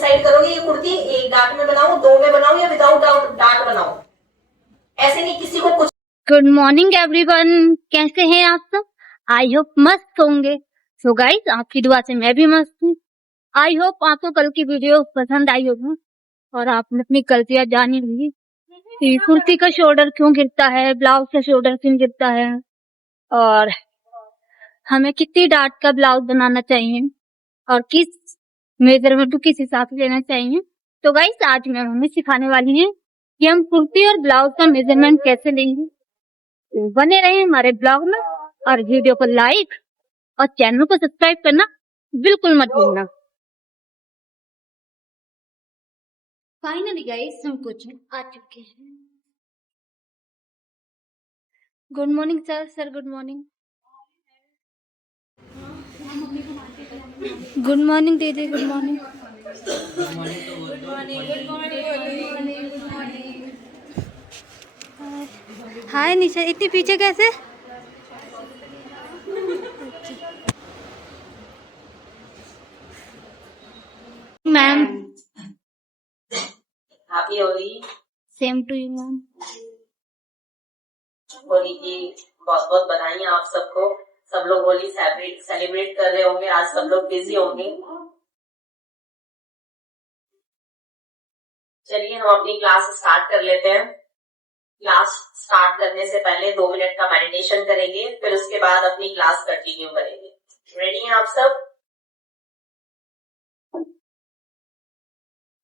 Decide करोगे ये कुर्ती एक डार्क में बनाऊं, 2 में बनाऊं या विदाउट डार्क बनाऊं। ऐसे नहीं किसी को कुछ। गुड मॉर्निंग एवरीवन, कैसे हैं आप सब? आई होप मस्त होंगे। सो गाइस, आपकी दुआ से मैं भी मस्त हूँ। आई होप आपको कल की वीडियो पसंद आई होगी और आपने अपनी गलतियां जानी होंगी कि कुर्ती का शोल्डर क्यों गिरता है, ब्लाउज का शोल्डर क्यों गिरता है और हमें कितनी डार्क का ब्लाउज बनाना चाहिए और किस मेजरमेंट को किस हिसाब से लेना चाहिए। तो गाइस, आज मैं हमें सिखाने वाली हूँ कि हम कुर्ती और ब्लाउज का मेजरमेंट कैसे लेंगे। तो बने रहे हमारे ब्लॉग में और वीडियो को लाइक और चैनल को सब्सक्राइब करना बिल्कुल मत भूलना। फाइनली गाइस, हम कुछ आ चुके हैं। Good morning sir good morning. Good morning दीदी, गुड मॉर्निंग। हाय निशा, इतनी पीछे कैसे? Ma'am happy Holi. Same to you ma'am. Holi की बहुत बहुत बधाई आप सबको। सब लोग होली सेलिब्रेट कर रहे होंगे, आज सब लोग बिजी होंगे। चलिए हम अपनी क्लास स्टार्ट कर लेते हैं। क्लास स्टार्ट करने से पहले 2 मिनट का मेडिटेशन करेंगे, फिर उसके बाद अपनी क्लास कंटिन्यू करेंगे। रेडी हैं आप सब?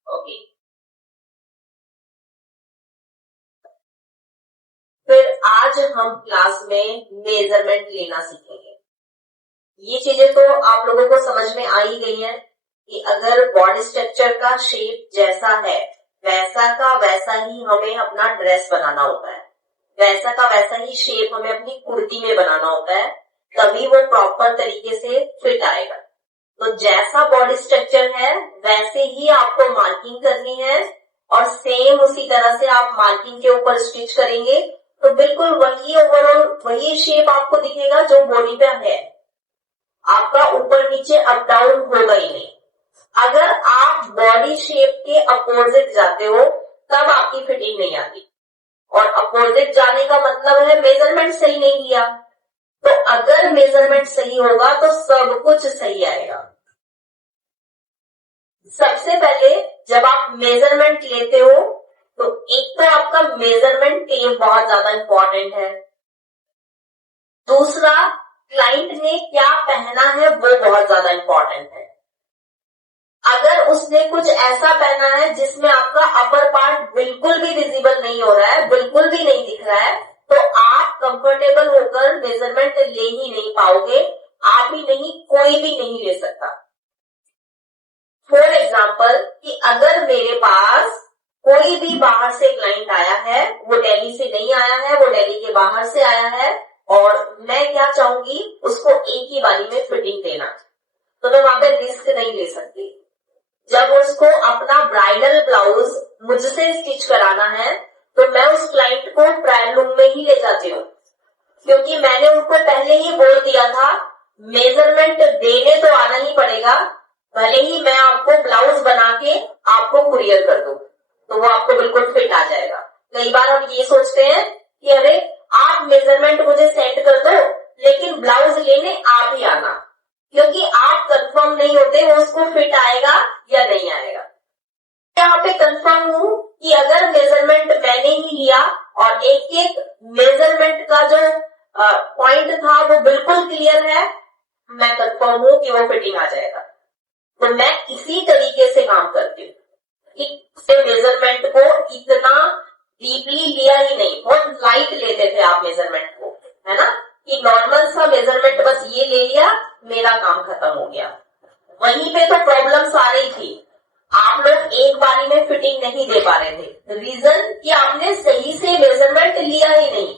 ओके। फिर आज हम क्लास में मेजरमेंट लेना सीखेंगे। ये चीजें तो आप लोगों को समझ में आ ही गई है कि अगर बॉडी स्ट्रक्चर का शेप जैसा है वैसा का वैसा ही हमें अपना ड्रेस बनाना होता है, वैसा का वैसा ही शेप हमें अपनी कुर्ती में बनाना होता है, तभी वो प्रॉपर तरीके से फिट आएगा। तो जैसा बॉडी स्ट्रक्चर है वैसे ही आपको मार्किंग करनी है और सेम उसी तरह से आप मार्किंग के ऊपर स्टिच करेंगे तो बिल्कुल वही ओवरऑल वही शेप आपको दिखेगा जो बॉडी पे है। आपका ऊपर नीचे अप डाउन होगा ही नहीं। अगर आप बॉडी शेप के अपोजिट जाते हो तब आपकी फिटिंग नहीं आती, और अपोजिट जाने का मतलब है मेजरमेंट सही नहीं लिया। तो अगर मेजरमेंट सही होगा तो सब कुछ सही आएगा। सबसे पहले जब आप मेजरमेंट लेते हो तो एक तो आपका मेजरमेंट टेप बहुत ज्यादा इंपॉर्टेंट है, दूसरा क्लाइंट ने क्या पहना है वो बहुत ज्यादा इंपॉर्टेंट है। अगर उसने कुछ ऐसा पहना है जिसमें आपका अपर पार्ट बिल्कुल भी विजिबल नहीं हो रहा है, बिल्कुल भी नहीं दिख रहा है, तो आप कंफर्टेबल होकर मेजरमेंट ले ही नहीं पाओगे। आप ही नहीं, कोई भी नहीं ले सकता। फॉर एग्जाम्पल कि अगर मेरे पास कोई भी बाहर से क्लाइंट आया है, वो दिल्ली से नहीं आया है, वो दिल्ली के बाहर से आया है और मैं क्या चाहूंगी उसको एक ही बारी में फिटिंग देना, तो मैं वहां पे रिस्क नहीं ले सकती। जब उसको अपना ब्राइडल ब्लाउज मुझसे स्टिच कराना है तो मैं उस क्लाइंट को ट्रायल रूम में ही ले जाती हूँ, क्योंकि मैंने उनको पहले ही बोल दिया था मेजरमेंट देने तो आना ही पड़ेगा, भले ही मैं आपको ब्लाउज बना के आपको कुरियर कर दूं तो वो आपको बिल्कुल फिट आ जाएगा। कई बार हम ये सोचते हैं कि अरे आप मेजरमेंट मुझे सेंड कर दो लेकिन ब्लाउज लेने आप ही आना, क्योंकि आप कंफर्म नहीं होते वो उसको फिट आएगा या नहीं आएगा। यहाँ पे कंफर्म हूँ कि अगर मेजरमेंट मैंने ही लिया और एक एक मेजरमेंट का जो पॉइंट था वो बिल्कुल क्लियर है, मैं कंफर्म हूँ कि वो फिटिंग आ जाएगा। तो मैं इसी तरीके से काम करती हूँ कि मेजरमेंट को इतना डीपली लिया ही नहीं, बहुत लाइट लेते थे आप मेजरमेंट को, है ना, कि नॉर्मल सा मेजरमेंट बस ये ले लिया मेरा काम खत्म हो गया। वहीं पे तो प्रॉब्लम्स आ रही थी, आप लोग एक बारी में फिटिंग नहीं दे पा रहे थे। रीजन कि आपने सही से मेजरमेंट लिया ही नहीं,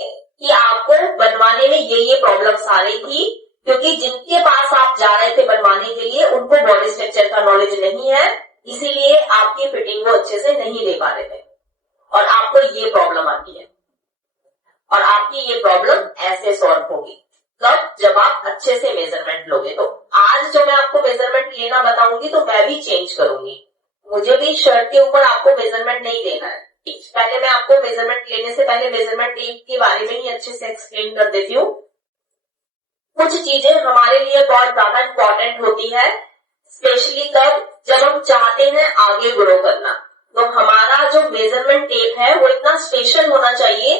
कि आपको बनवाने में ये प्रॉब्लम्स आ रही थी, क्योंकि जिनके पास आप जा रहे थे बनवाने के लिए उनको बॉडी स्ट्रक्चर का नॉलेज नहीं है, इसीलिए आपकी फिटिंग वो अच्छे से नहीं ले पा रहे थे और आपको ये प्रॉब्लम आती है। और आपकी ये प्रॉब्लम ऐसे सॉल्व होगी कब, जब आप अच्छे से मेजरमेंट लोगे। तो आज जो मैं आपको मेजरमेंट लेना बताऊंगी तो मैं भी चेंज करूंगी, मुझे भी शर्ट के ऊपर आपको मेजरमेंट नहीं लेना है। पहले मैं आपको मेजरमेंट लेने से पहले मेजरमेंट टेप के बारे में ही अच्छे से एक्सप्लेन कर देती हूँ। कुछ चीजें हमारे लिए बहुत ज्यादा इम्पोर्टेंट होती है, स्पेशली तब जब हम चाहते हैं आगे ग्रो करना। तो हमारा जो मेजरमेंट टेप है वो इतना स्पेशल होना चाहिए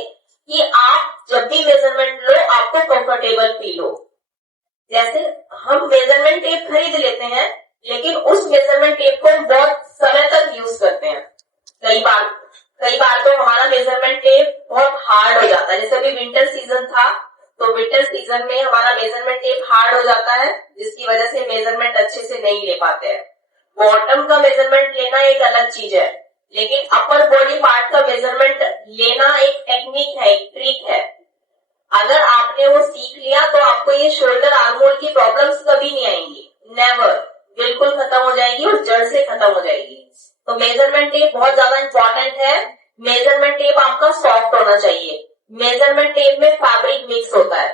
कि आप जब भी मेजरमेंट लो आपको कंफर्टेबल फील हो। जैसे हम मेजरमेंट टेप खरीद लेते हैं, लेकिन उस मेजरमेंट टेप को हम बहुत समय तक यूज करते हैं। कई बार तो हमारा मेजरमेंट टेप बहुत हार्ड हो जाता है। जैसे अभी विंटर सीजन था, तो विंटर सीजन में हमारा मेजरमेंट टेप हार्ड हो जाता है, जिसकी वजह से मेजरमेंट अच्छे से नहीं ले पाते हैं। बॉटम का मेजरमेंट लेना एक अलग चीज है, लेकिन अपर बॉडी पार्ट का मेजरमेंट लेना एक टेक्निक है, एक ट्रिक है। अगर आपने वो सीख लिया तो आपको ये शोल्डर आर्म होल की प्रॉब्लम्स कभी नहीं आएंगी, नेवर, बिल्कुल खत्म हो जाएगी और जड़ से खत्म हो जाएगी। तो मेजरमेंट टेप बहुत ज्यादा इंपॉर्टेंट है। मेजरमेंट टेप आपका सॉफ्ट होना चाहिए। मेजरमेंट टेप में फैब्रिक मिक्स होता है।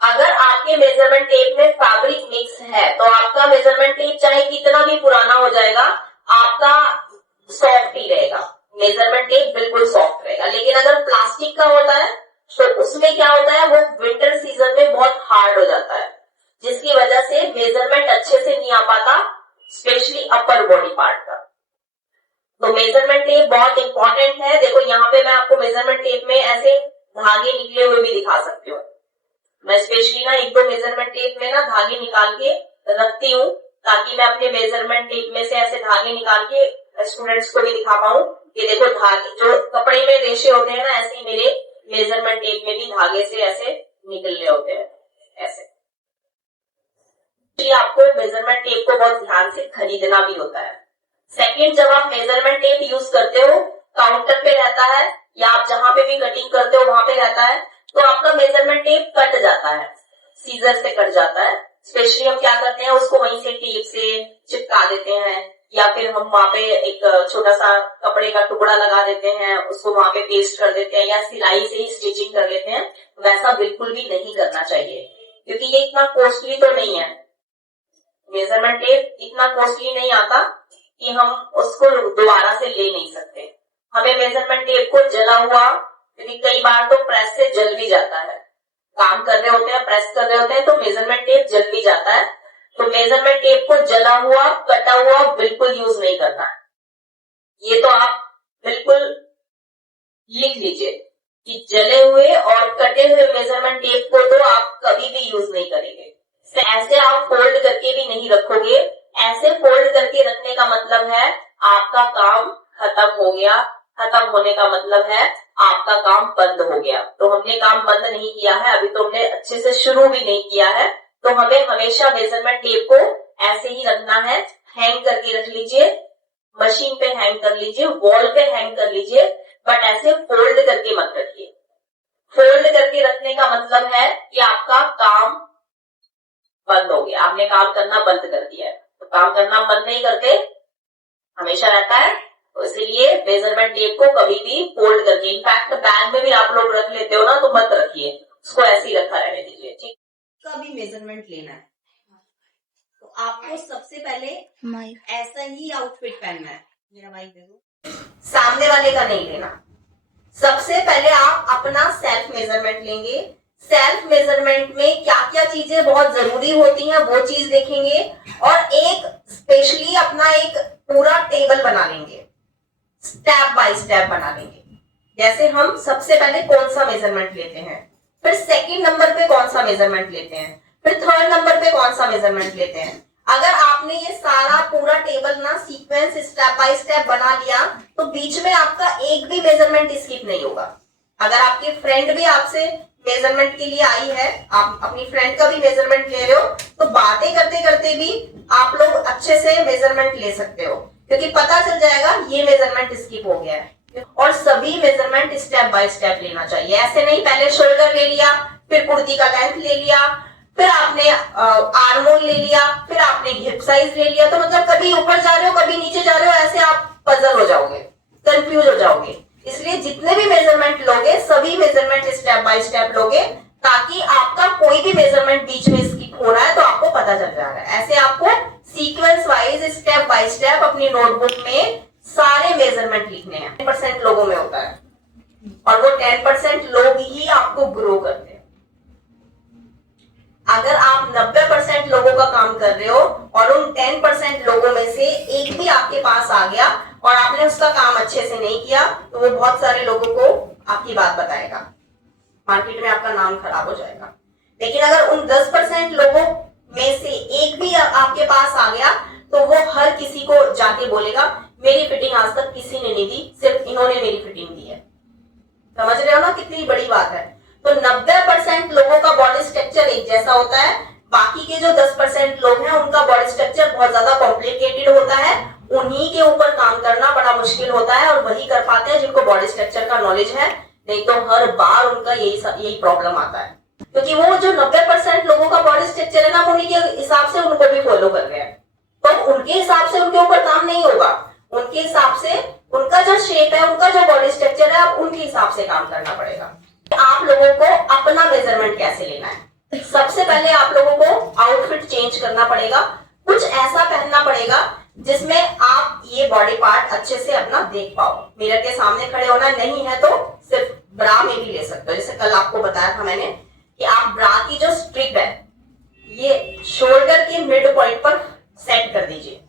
अगर आपके मेजरमेंट टेप में फैब्रिक मिक्स है तो आपका मेजरमेंट टेप चाहे कितना भी पुराना हो जाएगा, आपका सॉफ्ट ही रहेगा। मेजरमेंट टेप बिल्कुल सॉफ्ट रहेगा। लेकिन अगर प्लास्टिक का होता है तो उसमें क्या होता है, वो विंटर सीजन में बहुत हार्ड हो जाता है, जिसकी वजह से मेजरमेंट अच्छे से नहीं आ पाता, स्पेशली अपर बॉडी पार्ट का। तो मेजरमेंट टेप बहुत इंपॉर्टेंट है। देखो यहाँ पे मैं आपको मेजरमेंट टेप में ऐसे धागे निकले हुए भी दिखा सकती हूँ। मैं स्पेशली ना एक दो मेजरमेंट टेप में ना धागे निकाल के रखती हूँ, ताकि मैं अपने मेजरमेंट टेप में से ऐसे धागे निकाल के स्टूडेंट्स को भी दिखा पाऊँ कि देखो धागे, जो कपड़े में रेशे होते हैं ना, ऐसे मेरे मेजरमेंट टेप में भी धागे से ऐसे निकलने होते हैं ऐसे। आपको मेजरमेंट टेप को बहुत ध्यान से खरीदना भी होता है। सेकंड, जब आप मेजरमेंट टेप यूज करते हो, काउंटर पे रहता है या आप जहां पे भी कटिंग करते हो वहां पे रहता है, तो आपका मेजरमेंट टेप कट जाता है, सीजर से कट जाता है। स्पेशली हम क्या करते हैं, उसको वहीं से टेप से चिपका देते हैं, या फिर हम वहां पे एक छोटा सा कपड़े का टुकड़ा लगा देते हैं, उसको वहां पे पेस्ट कर देते हैं, या सिलाई से ही स्टिचिंग कर लेते हैं। वैसा बिल्कुल भी नहीं करना चाहिए, क्योंकि ये इतना कॉस्टली तो नहीं है। मेजरमेंट टेप इतना कॉस्टली नहीं आता कि हम उसको दोबारा से ले नहीं सकते। हमें मेजरमेंट टेप को जला हुआ, क्योंकि कई बार तो प्रेस से जल भी जाता है, काम कर रहे होते हैं, प्रेस कर रहे होते हैं, तो मेजरमेंट टेप जल भी जाता है। तो मेजरमेंट टेप को जला हुआ, कटा हुआ बिल्कुल यूज नहीं करना है। ये तो आप बिल्कुल लिख लीजिए कि जले हुए और कटे हुए मेजरमेंट टेप को तो आप कभी भी यूज नहीं करेंगे। ऐसे आप फोल्ड करके भी नहीं रखोगे। ऐसे फोल्ड करके रखने का मतलब है आपका काम खत्म हो गया। खत्म होने का मतलब है आपका काम बंद हो गया। तो हमने काम बंद नहीं किया है, अभी तो हमने अच्छे से शुरू भी नहीं किया है। तो हमें हमेशा मेजरमेंट टेप को ऐसे ही रखना है। हैंग करके रख लीजिए, मशीन पे हैंग कर लीजिए, वॉल पे हैंग कर लीजिए, बट ऐसे फोल्ड करके मत रखिए। फोल्ड करके रखने का मतलब है कि आपका काम बंद हो गया, आपने काम करना बंद कर दिया है। तो काम करना बंद नहीं करते, हमेशा रहता है। तो इसलिए मेजरमेंट टेप को कभी भी फोल्ड करके, इनफैक्ट बैग में भी आप लोग रख लेते हो ना, तो मत रखिए, उसको ऐसे ही रखा रहने दीजिए। ठीक, का भी मेजरमेंट लेना है तो आपको सबसे पहले ऐसा ही आउटफिट पहनना है। मेरा माइक दे दो। सामने वाले का नहीं लेना। सबसे पहले आप अपना सेल्फ मेजरमेंट लेंगे। सेल्फ मेजरमेंट में क्या क्या चीजें बहुत जरूरी होती हैं वो चीज देखेंगे, और एक स्पेशली अपना एक पूरा टेबल बना लेंगे, स्टेप बाय स्टेप बना लेंगे। जैसे हम सबसे पहले कौन सा मेजरमेंट लेते हैं, फिर सेकंड नंबर पे कौन सा मेजरमेंट लेते हैं, फिर थर्ड नंबर पे कौन सा मेजरमेंट लेते हैं। अगर आपने ये सारा पूरा टेबल ना सीक्वेंस स्टेप बाय स्टेप बना लिया, तो बीच में आपका एक भी मेजरमेंट स्किप नहीं होगा। अगर आपकी फ्रेंड भी आपसे मेजरमेंट के लिए आई है, आप अपनी फ्रेंड का भी मेजरमेंट ले रहे हो, तो बातें करते करते भी आप लोग अच्छे से मेजरमेंट ले सकते हो, क्योंकि पता चल जाएगा ये मेजरमेंट स्किप हो गया है। और सभी मेजरमेंट स्टेप बाय स्टेप लेना चाहिए। ऐसे नहीं पहले शोल्डर ले लिया, फिर कुर्ती का लेंथ ले लिया, फिर आपने आर्म होल ले लिया, फिर आपने हिप साइज ले लिया, तो मतलब कभी ऊपर जा रहे हो कभी नीचे जा रहे हो, ऐसे आप पजल हो जाओगे, कंफ्यूज हो जाओगे। इसलिए जितने भी मेजरमेंट लोगे सभी मेजरमेंट स्टेप बाय स्टेप लोगे, ताकि आपका कोई भी मेजरमेंट बीच में स्किप हो रहा है तो आपको पता चल जा रहा है। ऐसे आपको sequence wise step by step अपनी नोटबुक में सारे मेजरमेंट लिखने हैं। 10% लोगों में होता है और वो 10% लोग ही आपको ग्रो करते हैं। अगर आप 90% लोगों का काम कर रहे हो और उन 10% लोगों में से एक भी आपके पास आ गया और आपने उसका काम अच्छे से नहीं किया, तो वो बहुत सारे लोगों को आपकी बात बताएगा, मार्केट में आपका नाम खराब हो जाएगा। लेकिन अगर उन 10% लोगों में से एक भी आपके पास आ गया, तो वो हर किसी को जाके बोलेगा मेरी फिटिंग आज तक किसी ने नहीं दी, सिर्फ इन्होंने मेरी फिटिंग दी है। समझ रहे हो ना कितनी बड़ी बात है। तो 90% लोगों का बॉडी स्ट्रक्चर एक जैसा होता है, बाकी के जो 10% लोग हैं उनका बॉडी स्ट्रक्चर बहुत ज्यादा कॉम्प्लिकेटेड होता है। उन्हीं के ऊपर काम करना बड़ा मुश्किल होता है और वही कर पाते हैं जिनको बॉडी स्ट्रक्चर का नॉलेज है, नहीं तो हर बार उनका यही प्रॉब्लम आता है। क्योंकि वो जो 90% लोगों का बॉडी स्ट्रक्चर है ना, उन्हीं के हिसाब से उनको भी फॉलो कर रहे हैं, तो उनके हिसाब से उनके ऊपर काम नहीं होगा। उनके हिसाब से उनका जो शेप है, उनका जो बॉडी स्ट्रक्चर है, आप उनके हिसाब से काम करना पड़ेगा। आप लोगों को अपना मेजरमेंट कैसे लेना है, सबसे पहले आप लोगों को आउटफिट चेंज करना पड़ेगा। कुछ ऐसा पहनना पड़ेगा जिसमें आप ये बॉडी पार्ट अच्छे से अपना देख पाओ। मिरर के सामने खड़े होना नहीं है तो सिर्फ ब्रा में भी ले सकते हो। जैसे कल आपको बताया था मैंने कि आप ब्रा की जो स्ट्रिप है ये शोल्डर के मिड पॉइंट पर सेट कर दीजिए।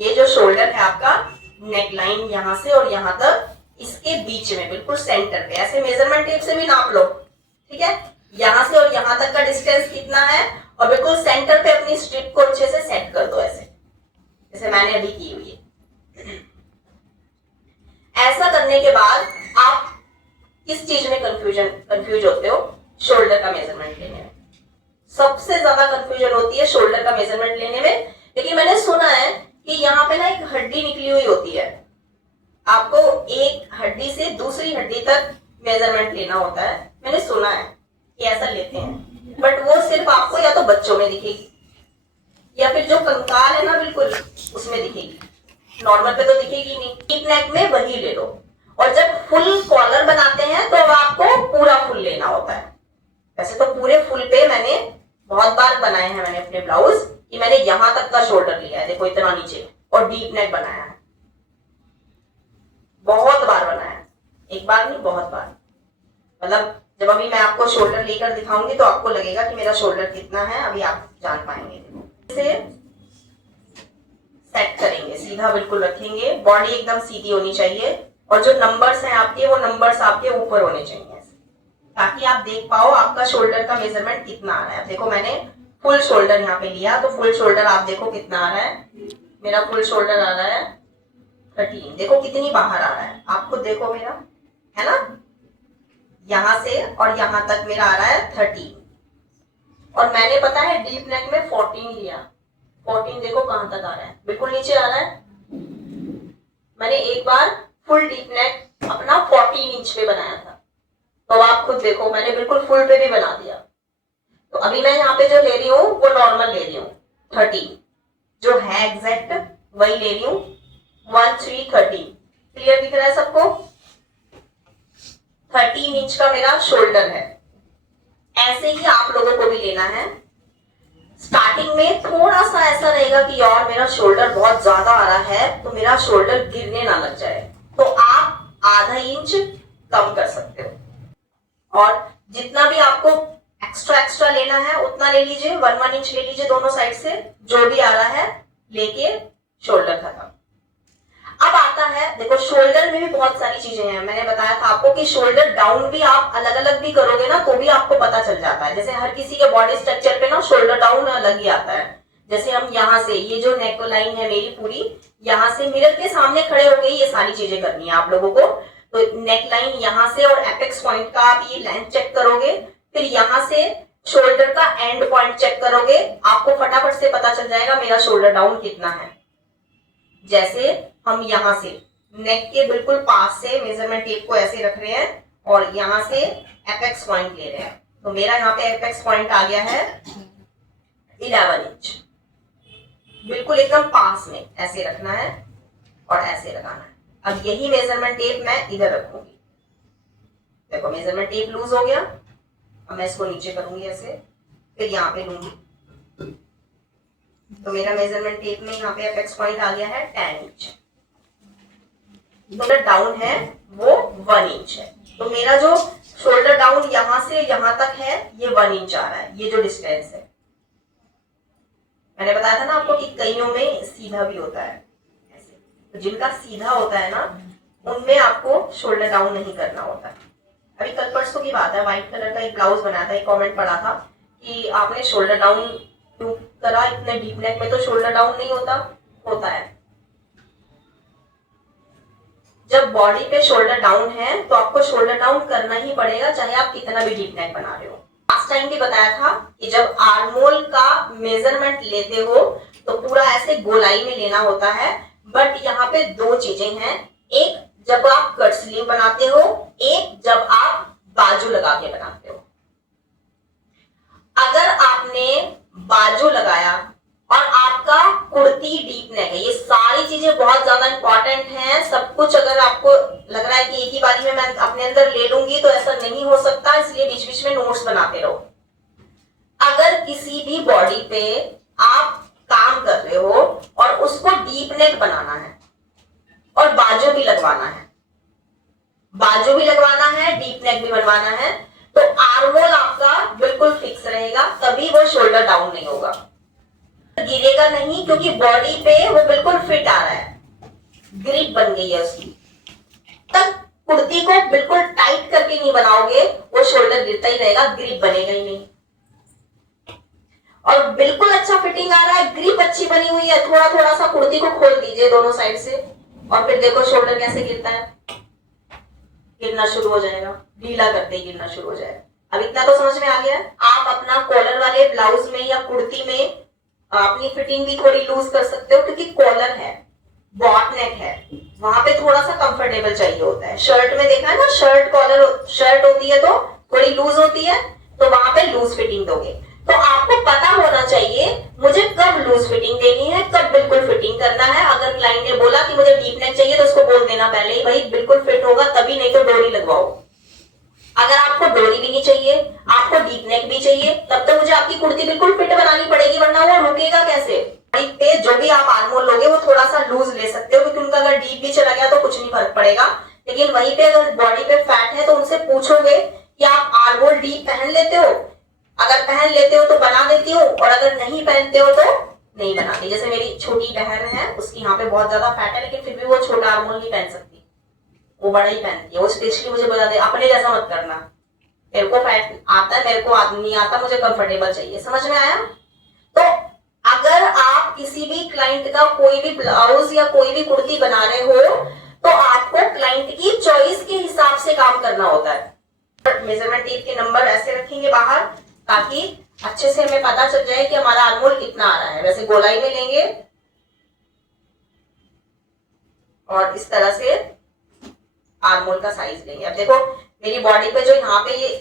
ये जो शोल्डर है आपका, नेक लाइन यहां से और यहां तक, इसके बीच में बिल्कुल सेंटर पे ऐसे मेजरमेंट टेप से भी नाप लो, ठीक है। यहां से और यहां तक का डिस्टेंस कितना है और बिल्कुल सेंटर पे अपनी स्ट्रिप को अच्छे से सेट कर दो, ऐसे जैसे मैंने अभी की हुई है। ऐसा करने के बाद आप किस चीज में कंफ्यूज होते हो? शोल्डर का मेजरमेंट लेने में सबसे ज्यादा कंफ्यूजन होती है, शोल्डर का मेजरमेंट लेने में। लेकिन मैंने सुना है कि यहाँ पे ना एक हड्डी निकली हुई होती है, आपको एक हड्डी से दूसरी हड्डी तक मेजरमेंट लेना होता है। मैंने सुना है कि ऐसा लेते हैं, बट वो सिर्फ आपको या तो बच्चों में दिखेगी या फिर जो कंकाल है ना बिल्कुल उसमें दिखेगी, नॉर्मल पे तो दिखेगी नहीं। डीप नेक में वही ले लो। और जब फुल कॉलर बनाते हैं तो आपको पूरा फुल लेना होता है। वैसे तो पूरे फुल पे मैंने बहुत बार बनाए हैं मैंने अपने ब्लाउज, कि मैंने यहां तक का शोल्डर लिया है, देखो इतना नीचे, और डीप नेक बनाया है। बहुत बार बनाया, एक बार नहीं बहुत बार। मतलब जब अभी मैं आपको शोल्डर लेकर दिखाऊंगी तो आपको लगेगा कि मेरा शोल्डर कितना है, अभी आप जान पाएंगे। इसे सेट करेंगे, सीधा बिल्कुल रखेंगे, बॉडी एकदम सीधी होनी चाहिए और जो नंबर्स हैं आपके, वो नंबर्स आपके ऊपर होने चाहिए, ताकि आप देख पाओ आपका शोल्डर का मेजरमेंट कितना आ रहा है। देखो मैंने फुल शोल्डर यहाँ पे लिया, तो फुल शोल्डर आप देखो कितना आ रहा है। मेरा फुल शोल्डर आ रहा है 13। देखो कितनी बाहर आ रहा है, आप खुद देखो मेरा, है ना। यहां से और यहां तक मेरा आ रहा है 13, और मैंने पता है डीप नेक में 14 लिया। 14 देखो कहां तक आ रहा है, बिल्कुल नीचे आ रहा है। मैंने एक बार फुल डीप नेक अपना 14 इंच पे बनाया था, तो आप खुद देखो मैंने बिल्कुल फुल पे भी बना दिया। तो अभी मैं यहाँ पे जो ले रही हूँ वो नॉर्मल ले रही हूँ, 13 जो है एग्जैक्ट वही ले रही हूँ, 1313। क्लियर दिख रहा है सबको? 13 इंच का मेरा शोल्डर है। ऐसे ही आप लोगों को भी लेना है। स्टार्टिंग में थोड़ा सा ऐसा रहेगा कि यार मेरा शोल्डर बहुत ज्यादा आ रहा है, तो मेरा शोल्डर गिरने ना लग जाए, तो आप आधा इंच कम कर सकते हो। और जितना भी आपको एक्स्ट्रा लेना है उतना ले लीजिए, 1 इंच ले लीजिए दोनों साइड से, जो भी आ रहा है लेके शोल्डर खत्म। अब आता है, देखो शोल्डर में भी बहुत सारी चीजें हैं। मैंने बताया था आपको कि शोल्डर डाउन भी आप अलग अलग भी करोगे ना तो भी आपको पता चल जाता है। जैसे हर किसी के बॉडी स्ट्रक्चर पे ना शोल्डर डाउन अलग ही आता है। जैसे हम यहाँ से, ये जो नेक लाइन है मेरी पूरी, यहाँ से मिरर के सामने खड़े होके ये सारी चीजें करनी है आप लोगों को। तो नेक लाइन यहाँ से और एपेक्स पॉइंट का आप ये लेंथ चेक करोगे, फिर यहाँ से शोल्डर का एंड पॉइंट चेक करोगे, आपको फटाफट से पता चल जाएगा मेरा शोल्डर डाउन कितना है। जैसे हम यहाँ से नेक के बिल्कुल पास से मेजरमेंट टेप को ऐसे रख रहे हैं और यहाँ से एपेक्स पॉइंट ले रहे हैं, तो मेरा यहाँ पे एपेक्स पॉइंट आ गया है 11 इंच। बिल्कुल एकदम पास में ऐसे रखना है और ऐसे लगाना है। अब यही मेजरमेंट टेप मैं इधर रखूंगी। देखो मेजरमेंट टेप लूज हो गया, अब मैं इसको नीचे करूंगी ऐसे, फिर यहाँ पे लूंगी, तो मेरा मेजरमेंट टेप में यहाँ पे अपेक्स पॉइंट आ गया है 10 इंच। शोल्डर डाउन है वो 1 इंच है। तो मेरा जो शोल्डर डाउन यहाँ से यहाँ तक है ये 1 इंच आ रहा है, ये जो डिस्टेंस है। मैंने बताया था ना आपको कि कईयों में सीधा भी होता है ऐसे, तो जिनका सीधा होता है ना उनमें आपको शोल्डर डाउन नहीं करना होता। अभी कल परसों की बात है, व्हाइट कलर का एक ब्लाउज बना था, एक कमेंट पड़ा था कि आपने शोल्डर डाउन क्यों करा, इतने डीप नेक में तो शोल्डर डाउन नहीं होता है। जब बॉडी पे शोल्डर डाउन है तो आपको शोल्डर डाउन करना ही पड़ेगा, चाहे आप कितना भी डीप नेक बना रहे हो। लास्ट टाइम भी बताया था कि जब आर्मोल का मेजरमेंट लेते हो तो पूरा ऐसे गोलाई में लेना होता है, बट यहाँ पे 2 चीजें हैं, एक जब आप कट स्लीव बनाते हो, एक जब आप बाजू लगा के बनाते हो। अगर आपने बाजू लगाया और आपका कुर्ती डीप नेक है, ये सारी चीजें बहुत ज्यादा इंपॉर्टेंट हैं। सब कुछ अगर आपको लग रहा है कि एक ही बारी में मैं अपने अंदर ले लूंगी तो ऐसा नहीं हो सकता, इसलिए बीच बीच में नोट्स बनाते रहो। अगर किसी भी बॉडी पे आप काम कर रहे हो और उसको डीप नेक बनाना है और बाजू भी लगवाना है, डीप नेक भी बनवाना है, तो आर्मोल आपका बिल्कुल फिक्स रहेगा, तभी वो शोल्डर डाउन नहीं होगा, गिरेगा नहीं, क्योंकि बॉडी पे वो बिल्कुल फिट आ रहा है, ग्रिप बन गई है उसकी। तब कुर्ती को बिल्कुल टाइट करके नहीं बनाओगे, वो शोल्डर गिरता ही रहेगा, ग्रिप बनेगा ही नहीं। और बिल्कुल अच्छा फिटिंग आ रहा है, ग्रिप अच्छी बनी हुई है, थोड़ा थोड़ा सा कुर्ती को खोल दीजिए दोनों साइड से और फिर देखो शोल्डर कैसे गिरता है, गिरना शुरू हो जाएगा, ढीला करते ही गिरना शुरू हो जाएगा। अब इतना तो समझ में आ गया। आप अपना कॉलर वाले ब्लाउज में या कुर्ती में अपनी फिटिंग भी थोड़ी लूज कर सकते हो, क्योंकि कॉलर है, बॉट नेक है, वहां पे थोड़ा सा कंफर्टेबल चाहिए होता है। शर्ट में देखा है ना, शर्ट कॉलर शर्ट होती है तो थोड़ी लूज होती है, तो वहां पे लूज फिटिंग दोगे। तो आपको पता होना चाहिए मुझे कब लूज फिटिंग देनी है, कब बिल्कुल फिटिंग करना है। अगर क्लाइंट ने बोला कि मुझे डीप नेक चाहिए तो उसको बोल देना पहले ही, भाई बिल्कुल फिट होगा तभी, नहीं तो डोरी लगवाओ। अगर आपको डोरी भी नहीं चाहिए, आपको डीप नेक भी चाहिए, तब तो मुझे आपकी कुर्ती बिल्कुल फिट बनानी पड़ेगी, वरना वो रुकेगा कैसे। पे जो भी आप आर्मोल लोगे वो थोड़ा सा लूज ले सकते हो, क्योंकि उनका अगर डीप भी चला गया तो कुछ नहीं फर्क पड़ेगा। लेकिन वहीं पे अगर बॉडी पे फैट है तो उनसे पूछोगे कि आप आर्मोल डीप पहन लेते हो, अगर पहन लेते हो तो बना देती हूँ, और अगर नहीं पहनते हो तो नहीं बनाती। जैसे मेरी छोटी बहन है, उसकी यहाँ पे बहुत ज्यादा फैट है, लेकिन फिर भी वो छोटा आर्मोल नहीं पहन सकती, वो बड़ा ही पहनती है। वो स्पेशली मुझे बता दे अपने जैसा मत करना, मेरे को फैट आता है, मेरे को नहीं आता, मुझे कंफर्टेबल चाहिए। समझ में आया? तो अगर आप किसी भी क्लाइंट का कोई भी ब्लाउज या कोई भी कुर्ती बना रहे हो तो आपको क्लाइंट की चॉइस के हिसाब से काम करना होता है। मेजरमेंट टेप के नंबर ऐसे रखेंगे बाहर, ताकि अच्छे से हमें पता चल जाए कि हमारा आर्मोल कितना आ रहा है। वैसे गोलाई में लेंगे और इस तरह से आर्मोल का साइज लेंगे। अब देखो मेरी बॉडी पे जो यहाँ पे ये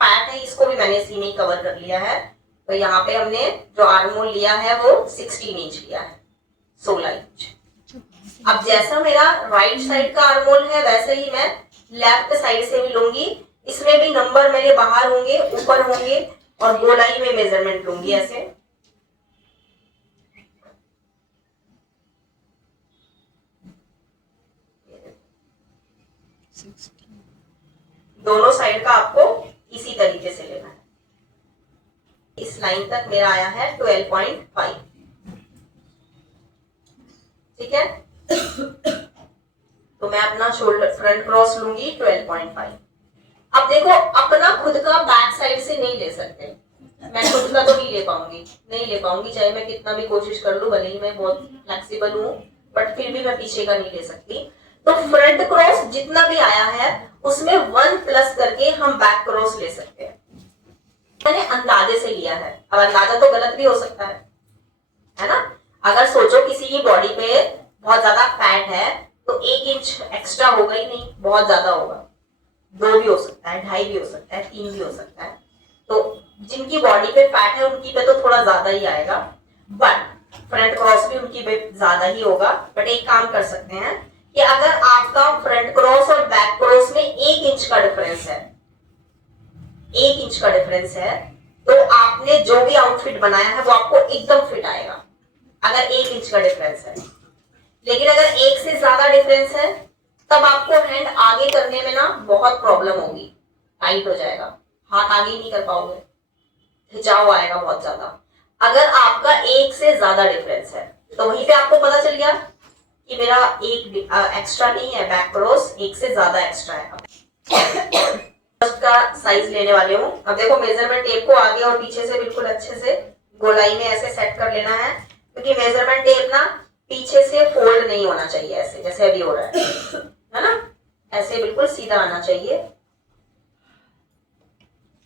पैट है, इसको भी मैंने इसी में कवर कर लिया है। तो यहाँ पे हमने जो आर्मोल लिया है वो 16 इंच लिया है, 16 इंच। अब जैसा मेरा राइट साइड का आर्मोल है वैसे ही मैं लेफ्ट साइड से भी लूंगी। इसमें भी नंबर मेरे बाहर होंगे, ऊपर होंगे, और गोलाई में मेजरमेंट लूंगी ऐसे। दोनों साइड का आपको इसी तरीके से लेना है। इस लाइन तक मेरा आया है 12.5, ठीक है। तो मैं अपना शोल्डर फ्रंट क्रॉस लूंगी 12.5। अब देखो अपना खुद का बैक साइड से नहीं ले सकते, मैं खुद का तो नहीं ले पाऊंगी, चाहे मैं कितना भी कोशिश कर लूं, भले ही मैं बहुत फ्लेक्सिबल हूँ, बट फिर भी मैं पीछे का नहीं ले सकती। तो फ्रंट क्रॉस जितना भी आया है उसमें 1 प्लस करके हम बैक क्रॉस ले सकते हैं। मैंने अंदाजे से लिया है, अब अंदाजा तो गलत भी हो सकता है ना। अगर सोचो किसी की बॉडी पे बहुत ज्यादा फैट है तो 1 इंच एक्स्ट्रा होगा ही नहीं, बहुत ज्यादा होगा, 2 भी हो सकता है, 2.5 भी हो सकता है, 3 भी हो सकता है। तो जिनकी बॉडी पे फैट है उनकी पे तो थोड़ा ज्यादा ही आएगा, बट फ्रंट क्रॉस भी उनकी पे ज्यादा ही होगा। बट एक काम कर सकते हैं कि अगर आपका फ्रंट क्रॉस और बैक क्रॉस में 1 इंच का डिफरेंस है, 1 इंच का डिफरेंस है, तो आपने जो भी आउटफिट बनाया है वो आपको एकदम फिट आएगा। अगर 1 इंच का डिफरेंस है। लेकिन अगर 1 से ज्यादा डिफरेंस है तब आपको हैंड आगे करने में ना बहुत प्रॉब्लम होगी, टाइट हो जाएगा, हाथ आगे नहीं कर पाओगे, खिंचाव आएगा बहुत ज्यादा। अगर आपका 1 से ज्यादा डिफरेंस है तो वहीं पे आपको पता चल गया कि मेरा 1 एक्स्ट्रा नहीं है, बैक क्रॉस 1 से ज्यादा एक्स्ट्रा है। फर्स्ट का साइज लेने वाले हूँ। अब देखो मेजरमेंट टेप को आगे और पीछे से बिल्कुल अच्छे से गोलाई में ऐसे सेट कर लेना है, क्योंकि मेजरमेंट टेप ना पीछे से फोल्ड नहीं होना चाहिए ऐसे जैसे अभी हो रहा है ना, ऐसे बिल्कुल सीधा आना चाहिए।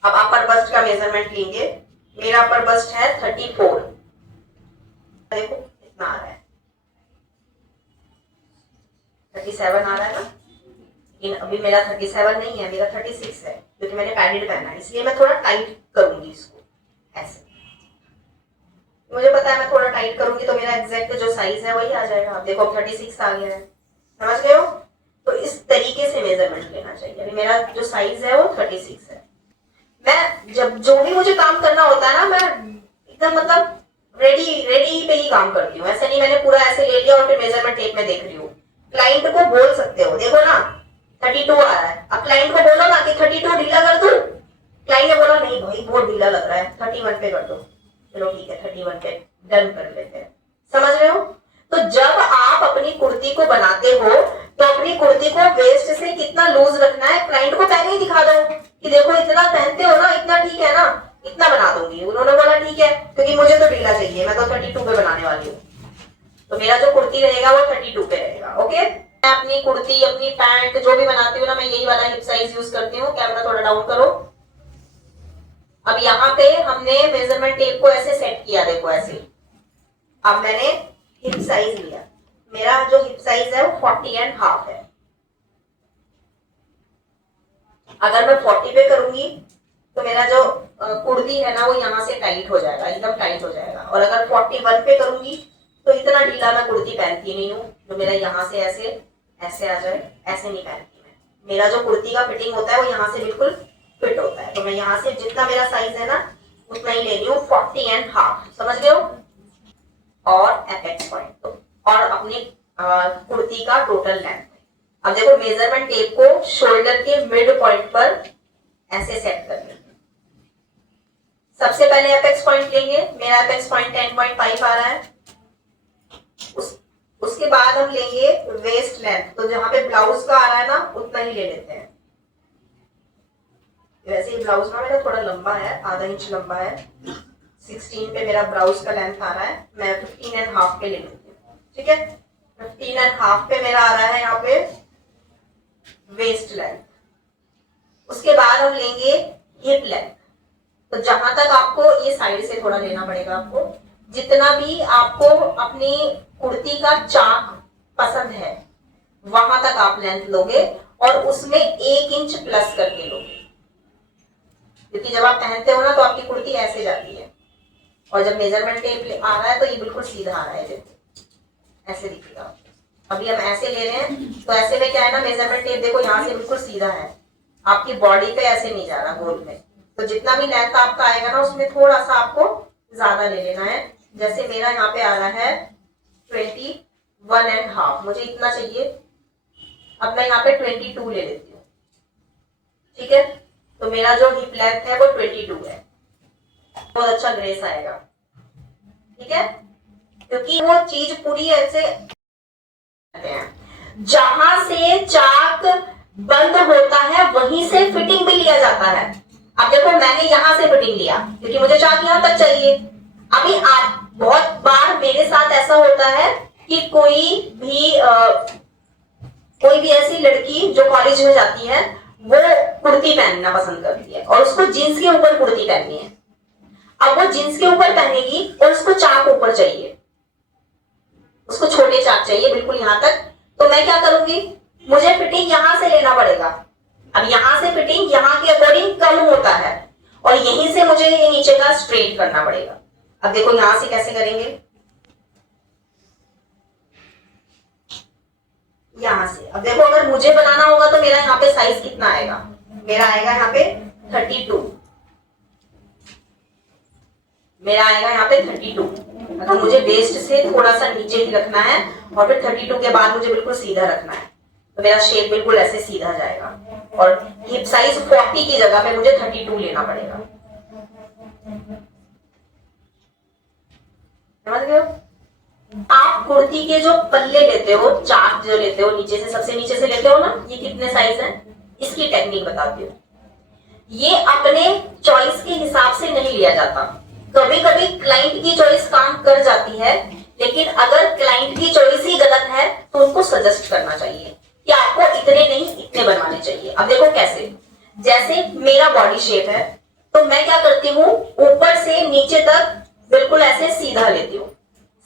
अब अपर बस्ट का मेजरमेंट लेंगे। मेरा अपर बस्ट है 34, देखो कितना आ रहा है, 37 आ रहा है ना, लेकिन अभी मेरा 37 नहीं है, मेरा 36 है, क्योंकि मैंने पैडेड पहना है, इसलिए मैं थोड़ा टाइट करूंगी इसको ऐसे। मुझे पता है मैं थोड़ा टाइट करूंगी तो मेरा एग्जैक्ट जो साइज है वही आ जाएगा। अब देखो 36 आ गया है, समझ गए हो? तो इस तरीके से मेजरमेंट लेना चाहिए। अभी मेरा जो साइज है वो 36 है। मैं जब जो भी मुझे काम करना होता है ना, मैं एकदम मतलब रेडी पे ही काम करती हूँ। ऐसे नहीं मैंने पूरा ऐसे ले लिया और फिर मेजरमेंट टेप में देख रही हूँ। क्लाइंट को बोल सकते हो, देखो ना 32 आ रहा है, अब क्लाइंट को बोलो ना कि 32 ढीला कर दूं, क्लाइंट ने बोला नहीं भाई बहुत ढीला लग रहा है, 31 पे कर दो, चलो ठीक है 31 पे डन कर लेते हैं। समझ रहे हो? तो जब आप अपनी कुर्ती को बनाते हो तो अपनी कुर्ती को वेस्ट से कितना लूज रखना है क्लाइंट को पहले ही दिखा दो कि देखो इतना पहनते हो ना, इतना ठीक है ना, इतना बना दूंगी। उन्होंने बोला ठीक है, क्योंकि मुझे तो ढीला चाहिए, मैं तो 32 पे बनाने वाली हूँ, तो मेरा जो कुर्ती रहेगा वो 32 पे रहेगा। ओके, मैं अपनी कुर्ती अपनी पैंट जो भी बनाती हूँ ना, मैं यही वाला हिप साइज यूज करती हूँ। कैमरा थोड़ा डाउन करो। अब यहाँ पे हमने मेजरमेंट टेप को ऐसे सेट किया, देखो ऐसे। अब मैंने हिप साइज लिया, मेरा जो हिप साइज है वो 40.5 है। अगर मैं 40 पे करूंगी तो मेरा जो कुर्ती है ना वो यहाँ से टाइट हो जाएगा, एकदम टाइट हो जाएगा। और अगर 41 पे करूंगी तो इतना ढीला मैं कुर्ती पहनती नहीं हूँ, जो मेरा यहाँ से ऐसे ऐसे आ जाए, ऐसे नहीं पहनती मैं। मेरा जो कुर्ती का फिटिंग होता है वो यहाँ से बिल्कुल फिट होता है, तो मैं यहाँ से जितना मेरा साइज है ना उतना ही ले रही हूँ, 40.5। समझ गए हो? और एपेक्स पॉइंट और अपनी कुर्ती का टोटल लेंथ। अब देखो मेजरमेंट टेप को शोल्डर के मिड पॉइंट पर ऐसे सेट कर लेंगे। सबसे पहले एपेक्स पॉइंट लेंगे, मेरा एपेक्स पॉइंट 10.5 आ रहा है। उसके बाद हम लेंगे वेस्ट लेंथ, तो जहां पे ब्लाउज का आ रहा है ना उतना ही ले लेते हैं। वैसे ही ब्लाउज ना मेरा थोड़ा लंबा है, आधा इंच लंबा है, 16 पे मेरा ब्लाउज का लेंथ आ रहा है, मैं 15.5 पे ले लेती हूँ। ठीक है, 15.5 पे मेरा आ रहा है यहाँ पे वेस्ट लेंथ। उसके बाद हम लेंगे हिप लेंथ, तो जहां तक आपको ये साइड से थोड़ा लेना पड़ेगा, आपको जितना भी आपको अपनी कुर्ती का चाक पसंद है वहां तक आप लेंथ लोगे और उसमें 1 इंच प्लस करके लोगे, क्योंकि जब आप पहनते हो ना तो आपकी कुर्ती ऐसे जाती है और जब मेजरमेंट टेप आ रहा है तो ये बिल्कुल सीधा आ रहा है, देखो ऐसे दिखेगा। अभी हम ऐसे ले रहे हैं तो ऐसे में क्या है ना, मेजरमेंट टेप देखो यहाँ से बिल्कुल सीधा है, आपकी बॉडी पे ऐसे नहीं जा रहा गोल में। तो जितना भी लेंथ आपका आएगा ना उसमें थोड़ा सा आपको ज्यादा ले लेना है। जैसे मेरा यहाँ पे आ रहा है 21.5, मुझे इतना चाहिए, अब मैं यहाँ पे 22 ले लेती हूँ। ठीक है, तो मेरा जो हिप लेंथ है वो 22 है, बहुत अच्छा ग्रेस आएगा। ठीक है, क्योंकि वो चीज पूरी ऐसे जहां से चाक बंद होता है वहीं से फिटिंग भी लिया जाता है। अब देखो मैंने यहां से फिटिंग लिया क्योंकि मुझे चाक यहां तक चाहिए। अभी बहुत बार मेरे साथ ऐसा होता है कि कोई भी ऐसी लड़की जो कॉलेज में जाती है वो कुर्ती पहनना पसंद करती है और उसको जींस के ऊपर कुर्ती पहननी है। अब वो जींस के ऊपर पहनेगी और उसको चाक ऊपर चाहिए, उसको छोटे चाक चाहिए बिल्कुल यहां तक। तो मैं क्या करूंगी, मुझे फिटिंग यहां से लेना पड़ेगा। अब यहां से फिटिंग यहां के अकॉर्डिंग कम होता है और यहीं से मुझे ये नीचे का स्ट्रेट करना पड़ेगा। अब देखो यहां से कैसे करेंगे, यहां से। अब देखो अगर मुझे बनाना होगा तो मेरा यहाँ पे साइज कितना आएगा, मेरा आएगा यहाँ पे 32, मेरा आएगा यहाँ पे 32। मतलब मुझे वेस्ट से थोड़ा सा नीचे ही रखना है और फिर 32 के बाद मुझे बिल्कुल सीधा रखना है, तो मेरा शेप बिल्कुल ऐसे सीधा जाएगा। और हिप साइज 40 की जगह पे मुझे 32 लेना पड़ेगा। समझ गए हो? आप कुर्ती के जो पल्ले लेते हो, चाक जो लेते हो नीचे से, सबसे नीचे से लेते हो ना, ये कितने साइज है, इसकी टेक्निक बताती हूँ। ये अपने चॉइस के हिसाब से नहीं लिया जाता। कभी कभी क्लाइंट की चॉइस काम कर जाती है, लेकिन अगर क्लाइंट की चॉइस ही गलत है तो उनको सजेस्ट करना चाहिए कि आपको इतने नहीं इतने बनवाने चाहिए। अब देखो कैसे, जैसे मेरा बॉडी शेप है तो मैं क्या करती हूँ, ऊपर से नीचे तक बिल्कुल ऐसे सीधा लेती हूँ।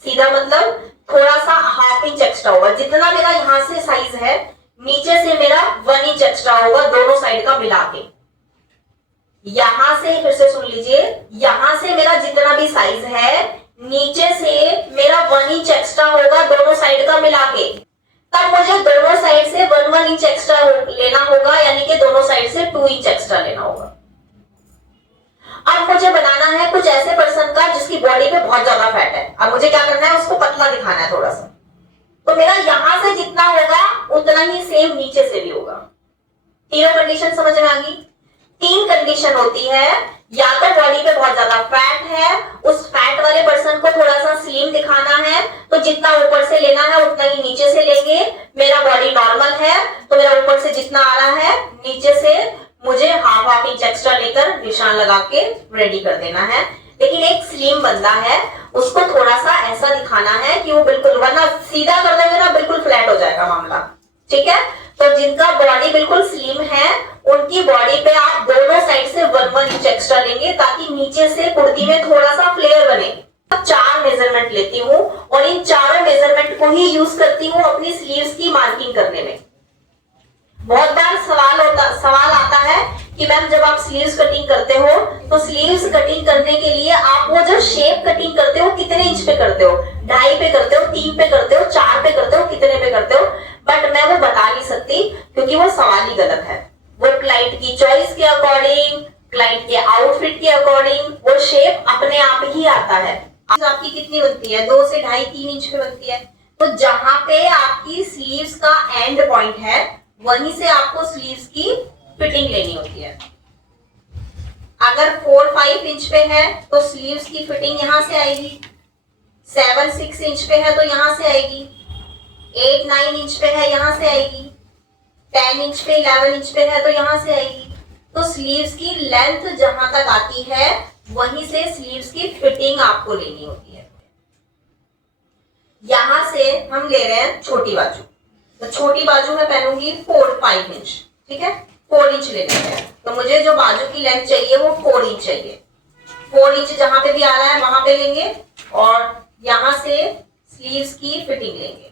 सीधा मतलब थोड़ा सा ½ इंच एक्स्ट्रा होगा, जितना मेरा यहाँ से साइज है नीचे से मेरा 1 इंच एक्स्ट्रा होगा, दोनों साइड का मिला के। यहां से फिर से सुन लीजिए, यहां से मेरा जितना भी साइज है नीचे से मेरा 1 इंच एक्स्ट्रा होगा, दोनों साइड का मिला के। तब मुझे दोनों साइड से 1 इंच एक्स्ट्रा लेना होगा, यानी कि दोनों साइड से 2 इंच एक्स्ट्रा लेना होगा। अब मुझे बनाना है कुछ ऐसे पर्सन का जिसकी बॉडी पे बहुत ज्यादा फैट है। अब मुझे क्या करना है, उसको पतला दिखाना है थोड़ा सा, तो मेरा यहां से जितना होगा उतना ही सेम नीचे से भी होगा। तीनों कंडीशन समझ में आ गई? 3 कंडीशन होती है, या तो बॉडी पे बहुत ज्यादा फैट है, उस फैट वाले पर्सन को थोड़ा सा स्लिम दिखाना है तो जितना ऊपर से लेना है उतना ही नीचे से लेंगे। मेरा बॉडी नॉर्मल है तो मेरा ऊपर से जितना आ रहा है नीचे से मुझे ½ इंच एक्स्ट्रा लेकर निशान लगा के रेडी कर देना है। लेकिन एक स्लिम बंदा है, उसको थोड़ा सा ऐसा दिखाना है कि वो बिल्कुल, वरना सीधा कर देंगे ना बिल्कुल फ्लैट हो जाएगा मामला। ठीक है, तो जिनका बॉडी बिल्कुल स्लिम है उनकी बॉडी पे आप दोनों साइड से 1 इंच एक्स्ट्रा लेंगे ताकि नीचे से कुर्ती में थोड़ा सा फ्लेयर बने। 4 मेजरमेंट लेती हूँ और इन चारों मेजरमेंट को ही यूज करती हूँ अपनी स्लीव्स की मार्किंग करने में। बहुत बार सवाल आता है कि मैम जब आप स्लीव्स कटिंग करते हो तो स्लीव्स कटिंग करने के लिए आप वो जो शेप कटिंग करते हो कितने इंच पे करते हो, 2.5 पे करते हो, 3 पे करते हो, 4 पे करते हो, कितने पे करते हो? बट मैं वो बता नहीं सकती क्योंकि वो सवाल ही गलत है। वो क्लाइंट की चॉइस के अकॉर्डिंग, क्लाइंट के आउटफिट के अकॉर्डिंग वो शेप अपने आप ही आता है। आपकी कितनी बनती है, 2 से 2.5-3 इंच पे बनती है। तो जहां पे आपकी स्लीव्स का एंड पॉइंट है वहीं से आपको स्लीव्स की फिटिंग लेनी होती है। अगर 4-5 इंच पे है तो स्लीव्स की फिटिंग यहां से आएगी, 7-6 इंच पे है तो यहां से आएगी, 8-9 इंच पे है यहां से आएगी, 10 इंच पे 11 इंच पे है तो यहां से आएगी। तो स्लीव्स की लेंथ जहां तक आती है वहीं से स्लीव्स की फिटिंग आपको लेनी होती है। यहां से हम ले रहे हैं छोटी बाजू, तो छोटी बाजू में पहनूंगी 4-5 इंच। ठीक है, 4 इंच लेना है तो मुझे जो बाजू की लेंथ चाहिए वो 4 इंच चाहिए। 4 इंच जहां पे भी आ रहा है वहां पे लेंगे और यहां से स्लीव्स की फिटिंग लेंगे।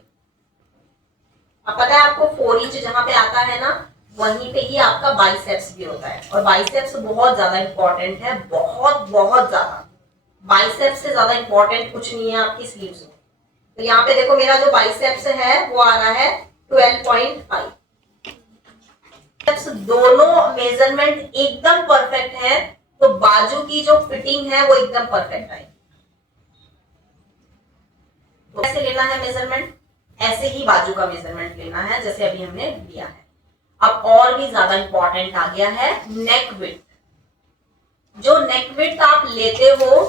अब पता है आपको 4 इंच जहां पे आता है ना वहीं पे ही आपका बाइसेप्स भी होता है, और बाइसेप्स बहुत ज्यादा इंपॉर्टेंट है, बहुत बहुत ज्यादा। बाइसेप्स से ज्यादा इंपॉर्टेंट कुछ नहीं है आपकी स्लीव्स में। तो यहाँ पे देखो मेरा जो बाइसेप्स है वो आ रहा है 12.5। दोनों मेजरमेंट एकदम परफेक्ट है तो बाजू की जो फिटिंग है वो एकदम परफेक्ट आई। तो कैसे लेना है मेजरमेंट, ऐसे ही बाजू का मेजरमेंट लेना है जैसे अभी हमने लिया है। अब और भी ज्यादा इंपॉर्टेंट आ गया है नेक विड्थ। जो नेक विड्थ आप लेते हो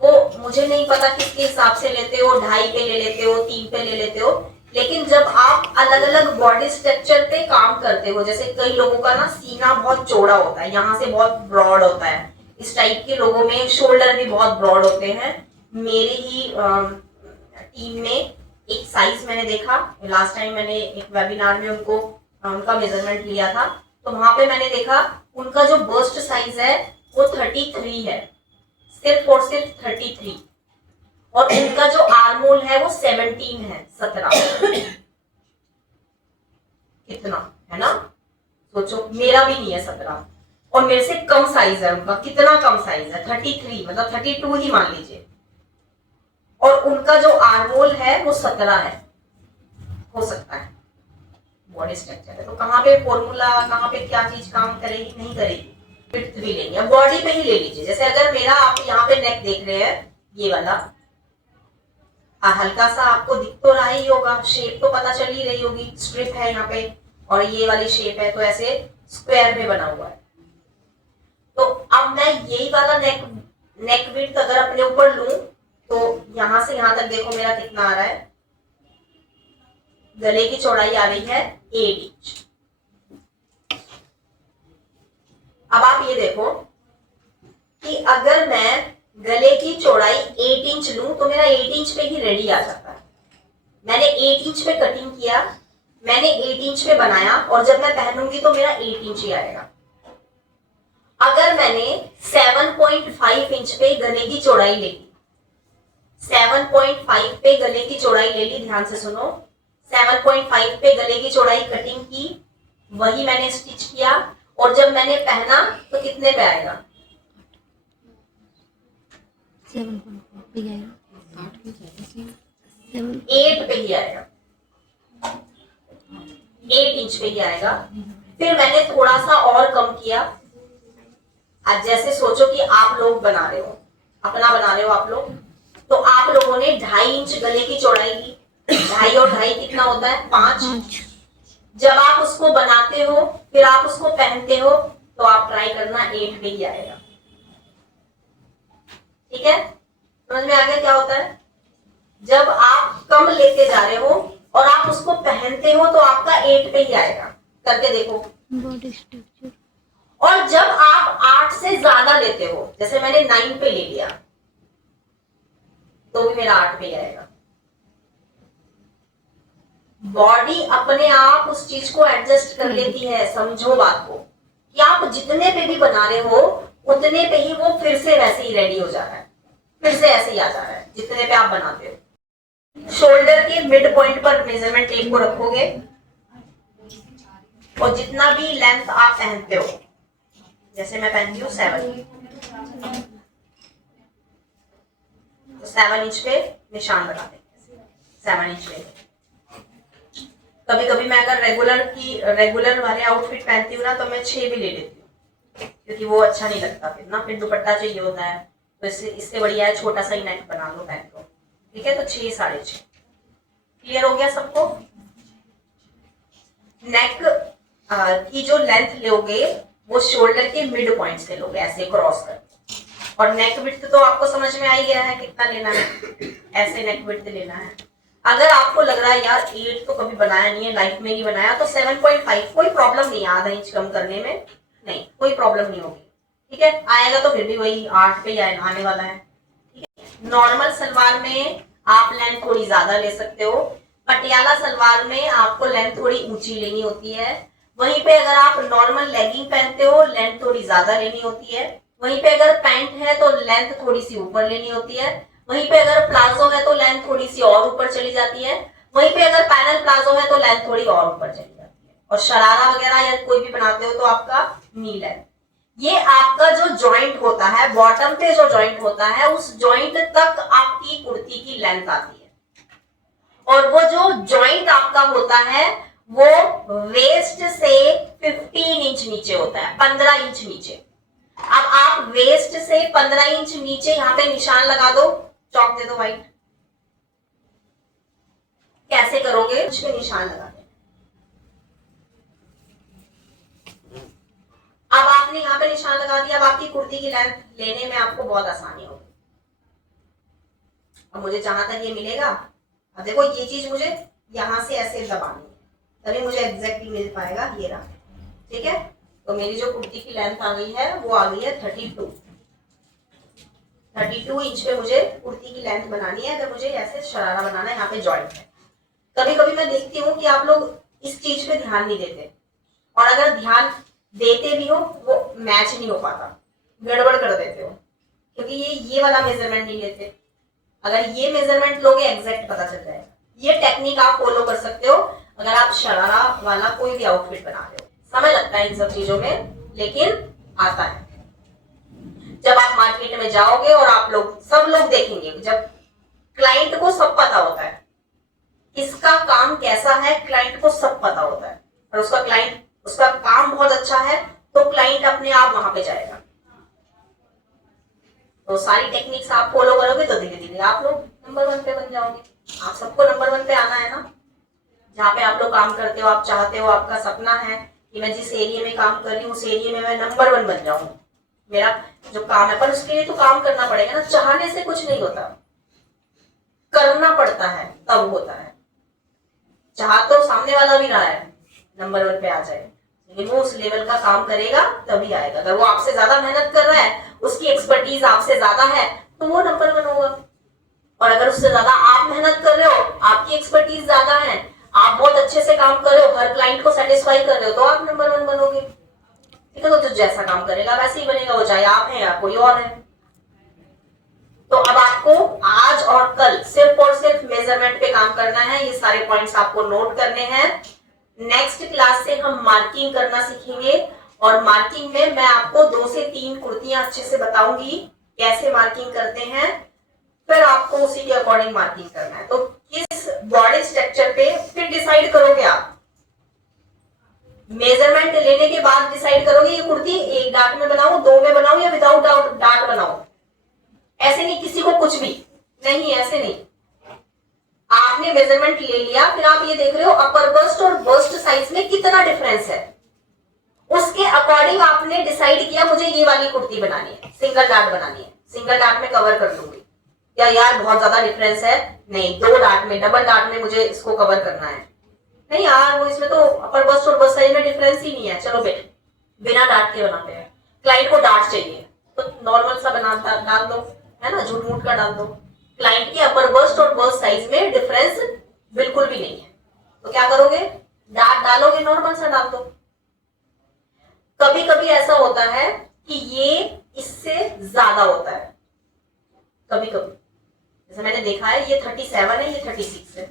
वो मुझे नहीं पता किसके हिसाब से लेते हो, 2.5 पे ले लेते हो, 3 पे ले लेते हो, लेकिन जब आप अलग अलग बॉडी स्ट्रक्चर पे काम करते हो, जैसे कई लोगों का ना सीना बहुत चौड़ा होता है, यहाँ से बहुत ब्रॉड होता है, इस टाइप के लोगों में शोल्डर भी बहुत ब्रॉड होते हैं। मेरे ही टीम में एक साइज मैंने देखा, लास्ट टाइम मैंने एक वेबिनार में उनका मेजरमेंट लिया था, तो वहां पे मैंने देखा उनका जो बस्ट साइज है वो 33 है, सिर्फ और सिर्फ 33, और उनका जो आर्मोल है वो 17 है, 17। कितना है ना, सोचो, मेरा भी नहीं है 17 और मेरे से कम साइज है उनका। कितना कम साइज है, 33, मतलब 32 ही मान लीजिए, और उनका जो आर्मोल है वो 17 है। हो सकता है बॉडी स्ट्रक्चर है, तो कहाँ पे फॉर्मूला, कहाँ पे क्या चीज काम करेगी, नहीं करेगी। विड्थ भी लेंगे, अब बॉडी पे ही ले लीजिए। जैसे अगर मेरा, आप यहाँ पे नेक देख रहे हैं, ये वाला, हल्का सा आपको दिख तो रहा ही होगा, शेप तो पता चल ही रही होगी, स्ट्रिप है यहाँ पे और ये वाली शेप है, तो ऐसे स्क्वायर में बना हुआ है। तो अब मैं यही वाला नेक विड्थ अगर अपने ऊपर लूं तो यहां से यहां तक देखो मेरा कितना आ रहा है, गले की चौड़ाई आ रही है 8 इंच। अब आप ये देखो कि अगर मैं गले की चौड़ाई 8 इंच लूं तो मेरा 8 इंच पे ही रेडी आ जाता है। मैंने 8 इंच पे कटिंग किया, मैंने 8 इंच पे बनाया और जब मैं पहनूंगी तो मेरा 8 इंच ही आएगा। अगर मैंने 7.5 इंच पे गले की चौड़ाई ले ली, 7.5 पे गले की चौड़ाई ले ली, ध्यान से सुनो, 7.5 पे गले की चौड़ाई कटिंग की, वही मैंने स्टिच किया और जब मैंने पहना तो कितने पे आएगा? 7.5 पे आएगा, 8 पे ही आएगा, 8 इंच पे ही आएगा। फिर मैंने थोड़ा सा और कम किया। आज जैसे सोचो कि आप लोग बना रहे हो, अपना बना रहे हो आप लोग, तो आप लोगों ने 2.5 इंच गले की चौड़ाई ली, 2.5 और 2.5 कितना होता है? 5। जब आप उसको बनाते हो फिर आप उसको पहनते हो तो आप ट्राई करना 8 पे ही आएगा। ठीक है, समझ में आ गया क्या होता है? जब आप कम लेते जा रहे हो और आप उसको पहनते हो तो आपका 8 पे ही आएगा। करके देखो। Body structure. और जब आप 8 से ज्यादा लेते हो, जैसे मैंने 9 पे ले लिया, तो भी मेरा 8 पे ही आएगा। बॉडी अपने आप उस चीज को एडजस्ट कर लेती है। समझो बात को कि आप जितने पे भी बना रहे हो उतने पे ही वो फिर से वैसे ही रेडी हो जा रहा है, फिर से ऐसे ही आ जा रहा है जितने पे आप बनाते हो। शोल्डर के मिड पॉइंट पर मेजरमेंट टेप को रखोगे और जितना भी लेंथ आप पहनते हो, जैसे मैं पहनती हूँ 7, तो 7 इंच पे निशान लगा देंगे, 7 इंच पे। कभी कभी मैं अगर रेगुलर वाले आउटफिट पहनती हूँ ना तो मैं 6 भी ले लेती हूँ, क्योंकि वो अच्छा नहीं लगता फिर ना, फिर दुपट्टा चाहिए होता है, तो इससे बढ़िया है छोटा सा ही नेक बना लो, पहन लो। ठीक है, तो 6 6.5। क्लियर हो गया सबको? नेक की जो लेंथ लोगे वो शोल्डर के मिड पॉइंट से लोगे, ऐसे क्रॉस करके। और नेक विड्थ तो आपको समझ में आ ही गया है कितना लेना है, ऐसे नेक विड्थ लेना है। अगर आपको लग रहा है यार 8 तो कभी बनाया नहीं है, लाइफ में नहीं बनाया, तो 7.5 कोई प्रॉब्लम नहीं है, आधा इंच कम करने में नहीं कोई प्रॉब्लम नहीं होगी। ठीक है, आएगा तो फिर भी वही 8 पे ही आने वाला है। ठीक है, नॉर्मल सलवार में आप लेंथ थोड़ी ज्यादा ले सकते हो, पटियाला सलवार में आपको लेंथ थोड़ी ऊंची लेनी होती है। वहीं पे अगर आप नॉर्मल लेगिंग पहनते हो लेंथ थोड़ी ज्यादा लेनी होती है। वहीं पे अगर पैंट है तो लेंथ थोड़ी सी ऊपर लेनी होती है। वहीं पे अगर प्लाजो है तो लेंथ थोड़ी सी और ऊपर चली जाती है। वहीं पे अगर पैनल प्लाजो है तो लेंथ थोड़ी और ऊपर चली जाती है। और शरारा वगैरह या कोई भी बनाते हो तो आपका नी लेंथ, ये आपका जो जॉइंट होता है, बॉटम पे जो जॉइंट होता है उस जॉइंट तक आपकी कुर्ती की लेंथ आती है। और वो जो जॉइंट आपका होता है वो वेस्ट से 15 इंच नीचे होता है, 15 इंच नीचे। अब आप वेस्ट से 15 इंच नीचे यहाँ पे निशान लगा दो, चौक दे दो व्हाइट। कैसे करोगे? उस पे निशान लगा दे। अब आपने यहाँ पे निशान लगा दिया, अब आपकी कुर्ती की लेंथ लेने में आपको बहुत आसानी होगी। अब मुझे जहां तक ये मिलेगा, अब देखो ये चीज मुझे यहां से ऐसे दबानी है तभी मुझे एग्जैक्टली मिल पाएगा, ये रहा। ठीक है, तो मेरी जो कुर्ती की लेंथ आ गई है वो आ गई है 32 इंच पे मुझे कुर्ती की लेंथ बनानी है। अगर मुझे ऐसे शरारा बनाना है, यहाँ पे जॉइंट है। कभी कभी मैं देखती हूँ कि आप लोग इस चीज पे ध्यान नहीं देते, और अगर ध्यान देते भी हो वो मैच नहीं हो पाता, गड़बड़ कर देते हो, क्योंकि ये वाला मेजरमेंट नहीं लेते। अगर ये मेजरमेंट लोगे एग्जैक्ट पता चल जाएगा। ये टेक्निक आप फॉलो कर सकते हो अगर आप शरारा वाला कोई भी आउटफिट बना रहे हो। समय लगता है इन सब चीजों में, लेकिन आता है। जब आप मार्केट में जाओगे और आप लोग सब लोग देखेंगे, जब क्लाइंट को सब पता होता है किसका काम कैसा है, क्लाइंट को सब पता होता है, और उसका काम बहुत अच्छा है तो क्लाइंट अपने आप वहां पे जाएगा। तो सारी टेक्निक्स आप फॉलो करोगे तो धीरे धीरे आप लोग नंबर 1 पे बन जाओगे। आप सबको नंबर 1 पे आना है ना, जहाँ पे आप लोग काम करते हो, आप चाहते हो, आपका सपना है कि मैं जिस एरिया में काम कर रही हूँ उस एरिया में मैं नंबर 1 बन जाऊं, मेरा जो काम है। पर उसके लिए तो काम करना पड़ेगा ना, चाहने से कुछ नहीं होता, करना पड़ता है तब होता है। चाह तो सामने वाला भी रहा है नंबर 1 पे आ जाए, लेकिन वो उस लेवल का काम करेगा तभी आएगा। अगर वो आपसे ज्यादा मेहनत कर रहा है, उसकी एक्सपर्टीज आपसे ज्यादा है, तो वो नंबर 1 होगा। और अगर उससे ज्यादा आप मेहनत कर रहे हो, आपकी एक्सपर्टीज ज्यादा है, आप बहुत अच्छे से काम कर रहे हो, हर क्लाइंट को सेटिस्फाई कर रहे हो, तो आप नंबर 1 बनोगे। ठीक है, तो जैसा काम करेगा वैसे ही बनेगा, वो चाहे आप हैं या कोई और है। तो अब आपको आज और कल सिर्फ और सिर्फ मेजरमेंट पे काम करना है, ये सारे पॉइंट्स आपको नोट करने हैं। नेक्स्ट क्लास से हम मार्किंग करना सीखेंगे, और मार्किंग में मैं आपको 2 से 3 कुर्तियां अच्छे से बताऊंगी कैसे मार्किंग करते हैं, फिर आपको उसी के अकॉर्डिंग मार्किंग करना है। तो किस बॉडी स्ट्रक्चर पे फिर डिसाइड करोगे आप, मेजरमेंट लेने के बाद डिसाइड करोगे ये कुर्ती 1 डार्ट में बनाऊं, 2 में बनाऊं या विदाउट डार्ट बनाऊं। ऐसे नहीं, किसी को कुछ भी नहीं, ऐसे नहीं। आपने मेजरमेंट ले लिया, फिर आप ये देख रहे हो अपर बस्ट और बस्ट साइज में कितना डिफरेंस है, उसके अकॉर्डिंग आपने डिसाइड किया मुझे ये वाली कुर्ती बनानी है, सिंगल डार्ट बनानी है, सिंगल डार्ट में कवर कर लूंगी। या यार बहुत ज्यादा डिफरेंस है, नहीं 2 डार्ट में, डबल डार्ट में मुझे इसको कवर करना है। नहीं यार वो इसमें तो अपर बस्ट और बस्ट साइज में डिफरेंस ही नहीं है, चलो बिना डार्ट के बनाते हैं। क्लाइंट को डार्ट चाहिए तो नॉर्मल सा डाल दो, है ना, झूठ मूठ का डाल दो। क्लाइंट के अपर बस्ट और बस्ट साइज में डिफरेंस बिल्कुल भी नहीं है, तो क्या करोगे, डार्ट डालोगे, नॉर्मल सा डाल दो। कभी कभी ऐसा होता है कि ये इससे ज्यादा होता है, कभी कभी जैसे मैंने देखा है ये 37 है, ये 36 है,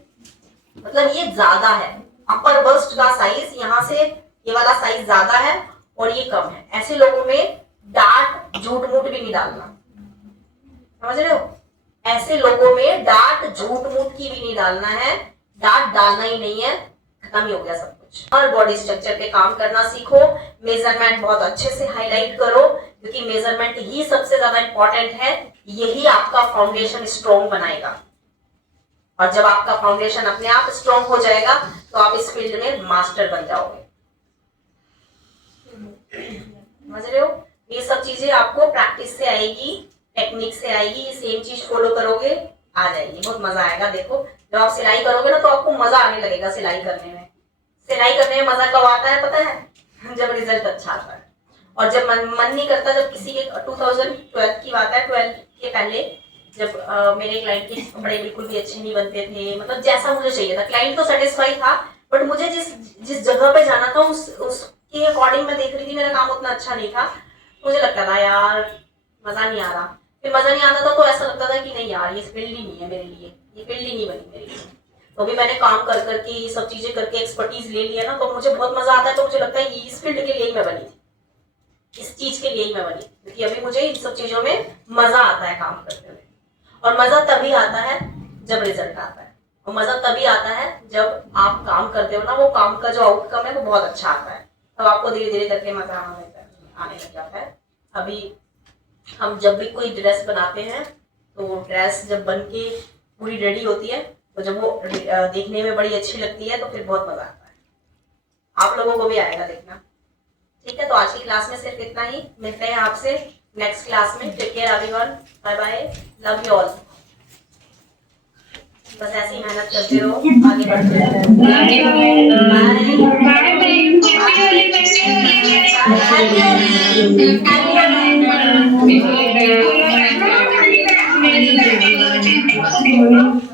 मतलब ये ज्यादा है। अपर बस्ट का साइज यहाँ से ये वाला साइज ज्यादा है और ये कम है। ऐसे लोगों में डार्ट झूठ मूठ भी नहीं डालना, समझ रहे हो, ऐसे लोगों में डार्ट झूठ मूठ की भी नहीं डालना है, डार्ट डालना ही नहीं है, खत्म ही हो गया सब कुछ। और बॉडी स्ट्रक्चर पे काम करना सीखो, मेजरमेंट बहुत अच्छे से हाईलाइट करो, क्योंकि मेजरमेंट ही सबसे ज्यादा इंपॉर्टेंट है, यही आपका फाउंडेशन स्ट्रॉन्ग बनाएगा। और जब आपका फाउंडेशन अपने आप स्ट्रॉन्ग हो जाएगा तो आप इस फील्ड में मास्टर बन जाओगे। समझ रहे हो, ये सब चीजें आपको प्रैक्टिस से आएगी, टेक्निक से आएगी, सेम चीज फॉलो करोगे आ जाएगी, बहुत मजा आएगा। देखो जब आप सिलाई करोगे ना तो आपको मजा आने लगेगा सिलाई करने में। सिलाई करने में मजा कब आता है पता है, जब रिजल्ट अच्छा आता है। और जब मन नहीं करता, जब किसी के 2012 की बात है, 12 के पहले जब मेरे क्लाइंट के कपड़े बिल्कुल भी अच्छे नहीं बनते थे, मतलब जैसा मुझे चाहिए था, क्लाइंट तो सेटिस्फाई था, बट मुझे जिस जगह पे जाना था उसके अकॉर्डिंग मैं देख रही थी मेरा काम उतना अच्छा नहीं था, मुझे लगता था यार मजा नहीं आ रहा। फिर मजा नहीं आता था तो ऐसा लगता था कि नहीं यार ये फील्ड ही नहीं है मेरे लिए, ये फील्ड ही नहीं बनी मेरे लिए। तो भी मैंने काम कर करके ये सब चीजें करके एक्सपर्टीज ले लिया ना, तो मुझे बहुत मजा आता है। तो मुझे लगता है इस फील्ड के लिए ही मैं बनी थी, इस चीज के लिए ही मैं बनी, क्योंकि अभी मुझे इन सब चीजों में मजा आता है काम करते हुए। और मजा तभी आता है जब रिजल्ट आता है, और मजा तभी आता है जब आप काम करते हो ना, वो काम का जो आउटकम है वो बहुत अच्छा आता है, तब आपको धीरे धीरे करके मजा आने लग जाता है। अभी हम जब भी कोई ड्रेस बनाते हैं तो ड्रेस जब बन के पूरी रेडी होती है तो जब वो देखने में बड़ी अच्छी लगती है तो फिर बहुत मजा आता है, आप लोगों को भी आएगा देखना। ठीक है, तो आज की क्लास में सिर्फ इतना ही, मिलते हैं आपसे नेक्स्ट क्लास में। Take care everyone, bye bye, love you all. बस ऐसे ही मेहनत करते रहो, आगे बढ़ते रहो। बाय।